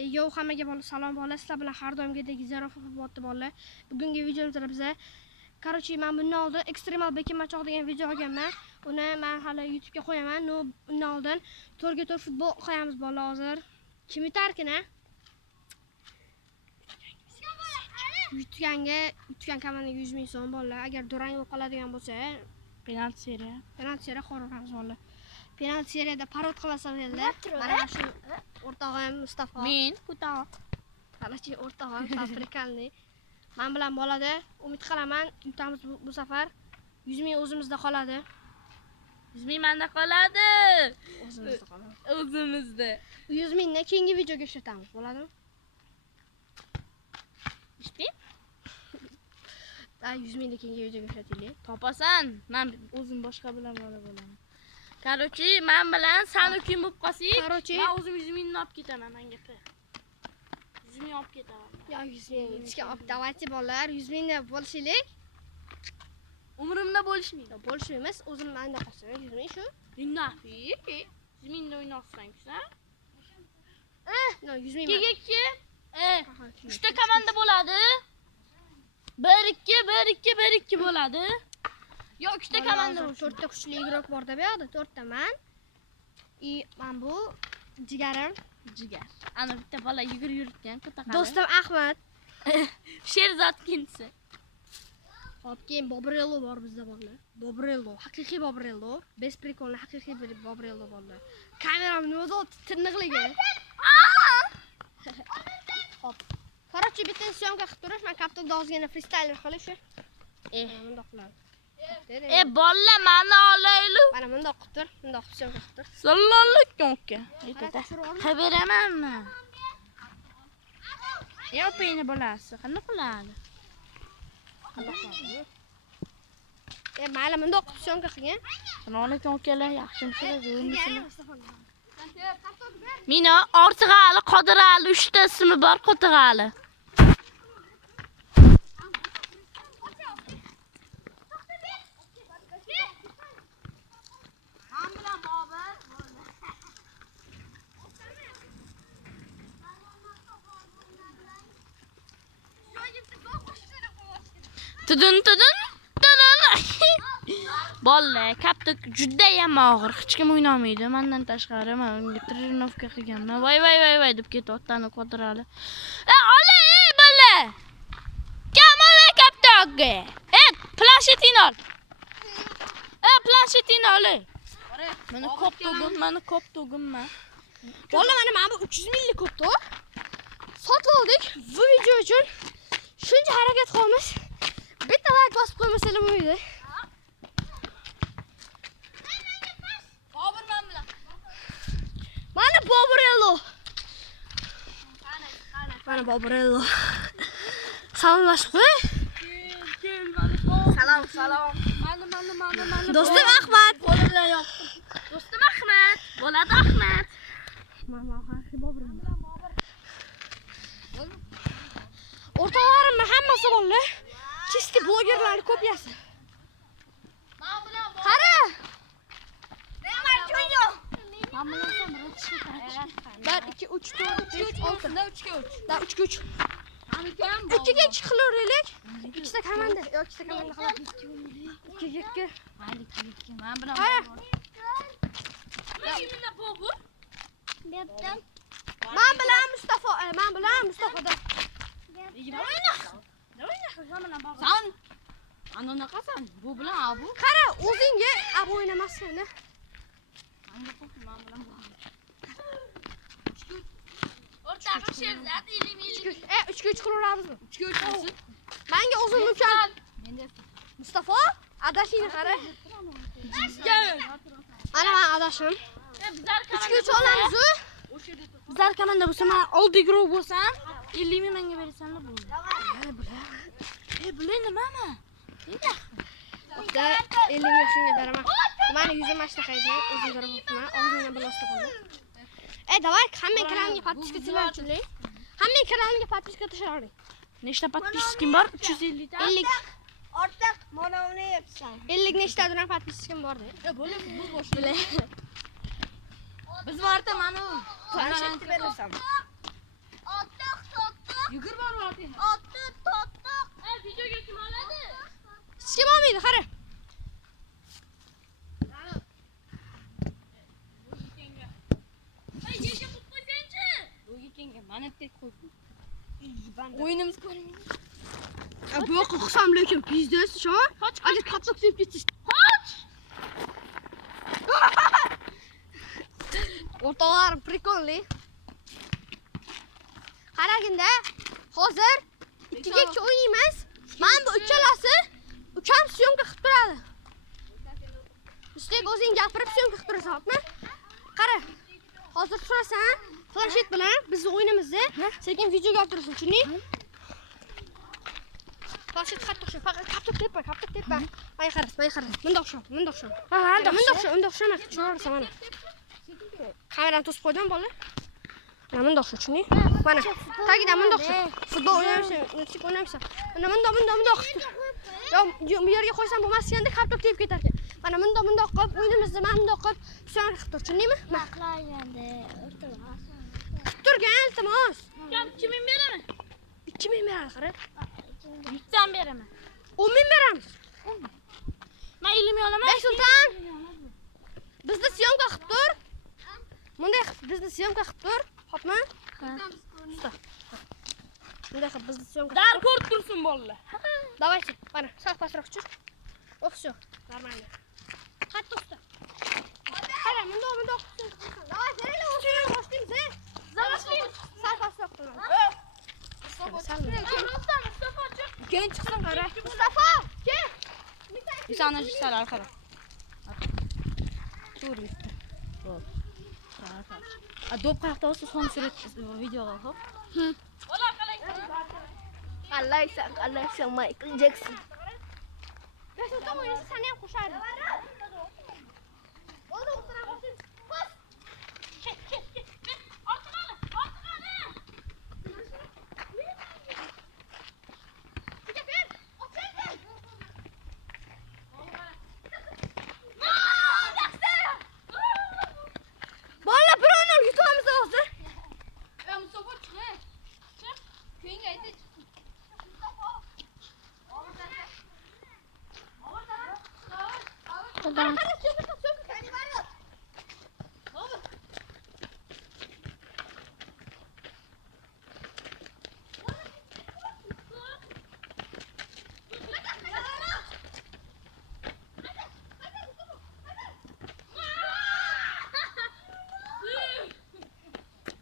Yo, hammaga salom bolalar. Sizlar bilan har doimgidek Zero futbolda bolalar. Bugungi videomizda biza Короче, men bundan oldin ekstremal bekamachoq degan video olganman. Uni men hali YouTube'ga qo'yaman. Undan oldin 4x4 futbol qo'yamiz bolalar hozir. Kim yutarkin-a? Yutgan komandaga 100 ming so'm bolalar. Agar durang bo'lib qoladigan bo'lsa, penalti seriya qo'rqamiz bolalar. Penalti seriyada parod qilasan endi. Mana shu o'rtog'im Mustafa. Men Kutao. Qarashchi o'rtog'im fabrikalniy. Men bilan bo'ladi. Umid qilaman, yutamiz bu safar. 100 ming o'zimizda qoladi. 100 ming menda qoladi. O'zimizda qoladi. O'zimizda. 100 mingni keyingi videoga ishlatamiz, bo'ladimi? Ishting? Da 100 mingni keyingi videoga ishlataylik. Topasan. Men o'zim boshqa bilan bo'laman. Короче, men bilan san ukun bo'lib qolsak, men o'zim 100 mingni olib ketaman menga qil. 100 ming olib ketaman. Yo, 100 ming ichga olib davaychi bolalar, 100 mingni bo'lishaylik. Umrimda bo'lishmaydi. Bo'lishmaymiz, o'zim menda qolsin, 100 ming shu. Nafi. 100 mingni o'ynaysan-ku. No, 100 ming. Kegakki. 3 ta komanda bo'ladi. 1-2 bo'ladi. Yo, 3 ta komanda bo'ladi. 4 ta kuchli igrok bor deb yoqdi, 4 ta men. Men bu jigarim. Jigar. Ana bitta bola yurgan qotaqani. Do'stim Ahmad. Sherzod kinsi. Hop, keyin Bobrello bor bizda bolalar. Bobrello, haqiqiy Bobrello. Bez prikolni haqiqiy Bobrello bolalar. Kameram nima tirniqligi. Hop. Короче, bitta syomka qilib turish, men kaptokda ozgina freestyle qilish. Bundoq qiladi. Bolla meni olayli. Mana bundoq qilib tur, bundoq syomka qilib tur. Sallallohu alaykum. Xabarammi? Yo, peyni bolasi, qanday qiladi? Mayli, bundoq qilib syomka qilgan. Assalomu alaykum akalar, yaxshimisizlar? Meni Ortig'ali, Qodirali 3 ta ismi bor, Qotig'ali. Tudun. Bolla, kaptok juda ham og'ir. Hech kim o'ynamaydi. Mendan tashqari men unga trenirovka qilganman. Voy deb ketyaptani Qodirali. Ola, bolla. Kamala kaptokga. Planshetingni ol. Planshetingni ol. Meni koptogimman. Bolla, mana bu 300 minglik koptok. Sotib oldik bu video uchun. Shuncha harakat qilamiz. Bitta like bosib qo'ymasalar bo'lmaydi. Mana Bobrello. Mana Bobrello. Salomlashib qo'y. Salom. Mana. Do'stim Ahmad. Qo'li bilan yopdim. Do'stim Ahmad. Bo'ladi Ahmad. Mana Bobrello. O'rtoqlarimni hammasi bolalar. Chisti blogerlarning kopiyasi. Qara. Mana 1 2 3 4 5 6 3 ga 3. Da 3 ga 3. 3 ga 2 qilaveraylik. 2 ta komanda. Yo, 2 ta komanda qilamiz. 2 ga 2. Mayli, 2. Men bilan. Menga bo'g'ur. Berdim. Men bilan Mustafoda. San ana naqasan? Bu bilan abu. Qara, o'zingga abu o'ynamassan. O'rtog'i Sherzod 50 3 ga 3 qilaveramizmi? 3 ga 3 bo'lsin. Menga o'zim ukam. Mustafa, adashingni qara. Ana men adashim. 3 ga 3 olamiz. Bizlar komanda bo'lsa, men oldi guruh bo'lsam, 50 ming menga berasanlar bo'ladi. Bular nimami? Da 50 ming shunga beraman. Meni yuzim mashta qaydi, o'zim beraman. Og'zimdan bilan topaman. Давай, hamma kanalga подписка qiling. Hamma kanalga подписка tashlang. Nechta подписчиким bor? 350 ta. 50. Ortiq mana uni yapsan. 50 nechtadan подписчиким bor-da. Bo'lib bu boshlar. Biz varta mana Planshetni berasan. o'ynaydi, qara. O'yinimiz ko'ring. Bu yoqqa qilsam lekin pizdes shu. Agar qattiq sevib ketish. O'rtoqlar prikolli. Qaraganda, hozir 2-2 o'ynaymiz. Mana bu uchalasi ucham syomka qilib turadi. Ustek o'zing gapirib syomka qilib turasanmi? Qara. Hozir turasan, flashet bilan biz o'yinimizni sekin videoga olib turasan, tushundingmi? Flashet qattiq shu, faqat kaptiq tepa. Mana qara. Bundoq shu. Undoq shu emas, tushunarsan mana. Kamerani to'sib qo'ydim bolalar. Mana bundoq shu, tushundingmi? Mana tagida bundoq shu. Futbol o'ynaysan, nechik o'ynaysan. Mana bundoq. Yo, bu yerga qo'ysam bo'lmasganda kaptiq tepib ketar ekan. Mana bundoq qilib o'yinimizni mana bundoq qilib syomka qilib tur, tushundingmi? Maqlaganda o'rtoq. Turgan, iltimos. 2000 beraman. 2000 beradi, qara. 100 dan beraman. 10.000 beramiz. Men 20 olaman. Bek Sultan. Bizni syomka qilib tur. Bunday qilib bizni syomka qilib tur. Xo'pmi? Usta. Bunday qilib bizni syomka. Dar ko'rib tursin bolalar. Давайте, mana, sal pastroq tushir. Всё, нормально. Qattiq usta. Qara, bundoq. Давай, kerakli o'shani boshlaymiz, he. Zavashlaymiz. Sal pastroq qilamiz. Keyin chiqsin qara. Mustafa, kel. Sana salar qara. To'g'ri. Bo'l. Do'p qayoqda olsa son surat videoga hop. Qalaysan, Michael Jackson. Bek Sultan o'ynasa seni ham qo'shardi. Bo'ldi, o'tira boshlaymiz. Bolalar bir o'ynab yutamiz hozir. Mustafa chiq. Keyinga aytib.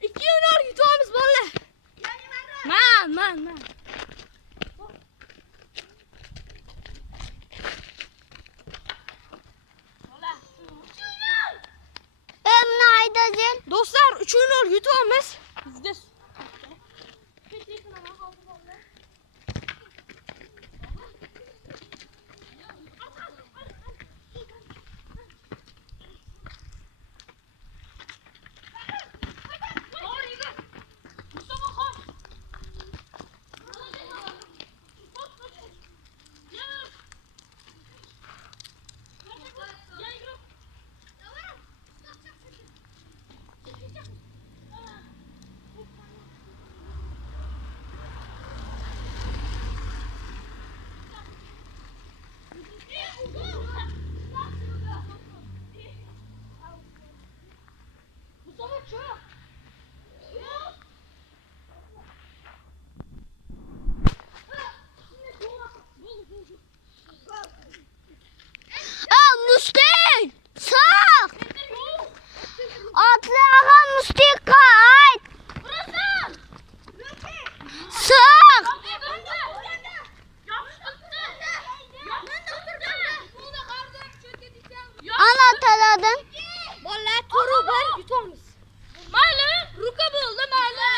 İki oynar yutamiz bolalar. Man. Emni aydazin. Do'stlar, 3 oynar yutamiz. Bizdes. Musti! Sağ! Atlağa Musti kayıt! Sağ! Ana taladın. Bolalar, turu bir yutamiz. Mayli, ruka bo'ldi, mayli.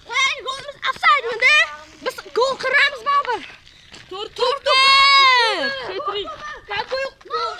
Qo'ying, golimiz ofsaydmidi? Biz gol qiramiz baribir. Tur. Какой гол?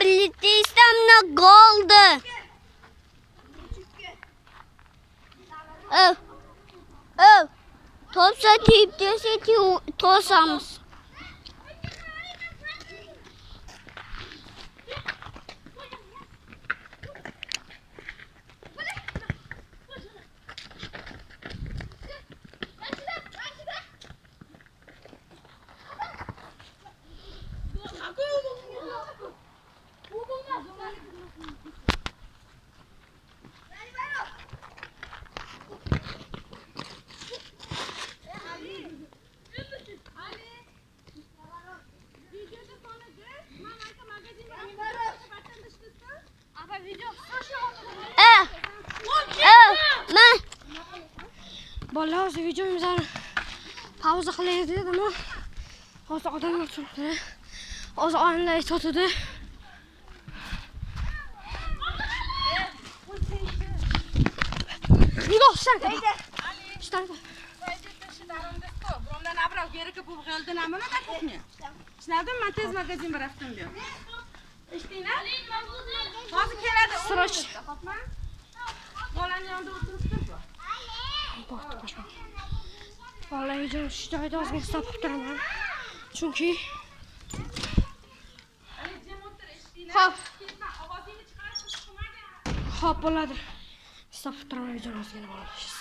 bildiysem ne kaldı? Top satayım dese tosamız. Ben Bolalar hozir videomizni pauza qilaylik dedim, ama hozir odamlar turibdi. Hozir oyinlar sotadi. Nikoh stanka. Stanka. Bundan abra gerek bu geldi namına da kokmuyor. Sınavdan ben tez magazin bıraktım diyor. İşte ne? Bazı kelerde Sıraç. Fatma. Bolan yanında oturup dur. Vallahi videomu shu joyda ozgina stopib turaman. Chunki Hop. Hop bo'ladi. Stopib turaman videoni ozgina bo'ladi.